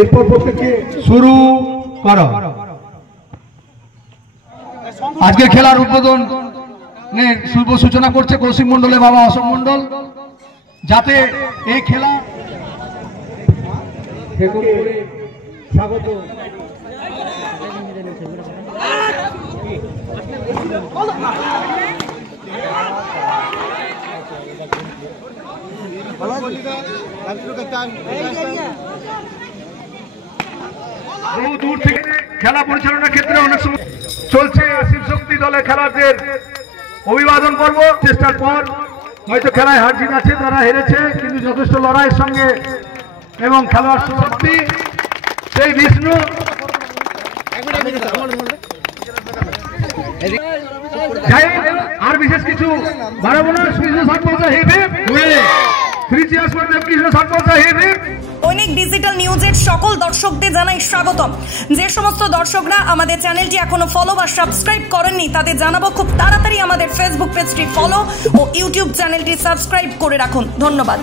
এরপর প্রত্যেককে শুরু করো। আজকের খেলার উদ্বোধনের শুভ সূচনা করছে কৌশিক মন্ডলের বাবা অশোক মন্ডল, যাতে এই খেলা স্বাগত। বহু দূর থেকে খেলা পরিচালনার ক্ষেত্রে অনেক সময় চলছে শিবশক্তি দলের খেলাদের অভিবাদন পর্ব। চেষ্টার পর হয়তো খেলায় হার জিত আছে, তারা হেরেছে, কিন্তু যথেষ্ট লড়াইয়ের সঙ্গে এবং খেলোয়াড় শক্তি সেই বিষ্ণু আর বিশেষ কিছু বাড়াবো না। দৈনিক ডিজিটাল নিউজের সকল দর্শকদের জানাই স্বাগতম। যে সমস্ত দর্শকরা আমাদের চ্যানেলটি এখনো ফলো বা সাবস্ক্রাইব করেননি তাদের জানাবো খুব তাড়াতাড়ি আমাদের ফেসবুক পেজটি ফলো ও ইউটিউব চ্যানেলটি সাবস্ক্রাইব করে রাখুন। ধন্যবাদ।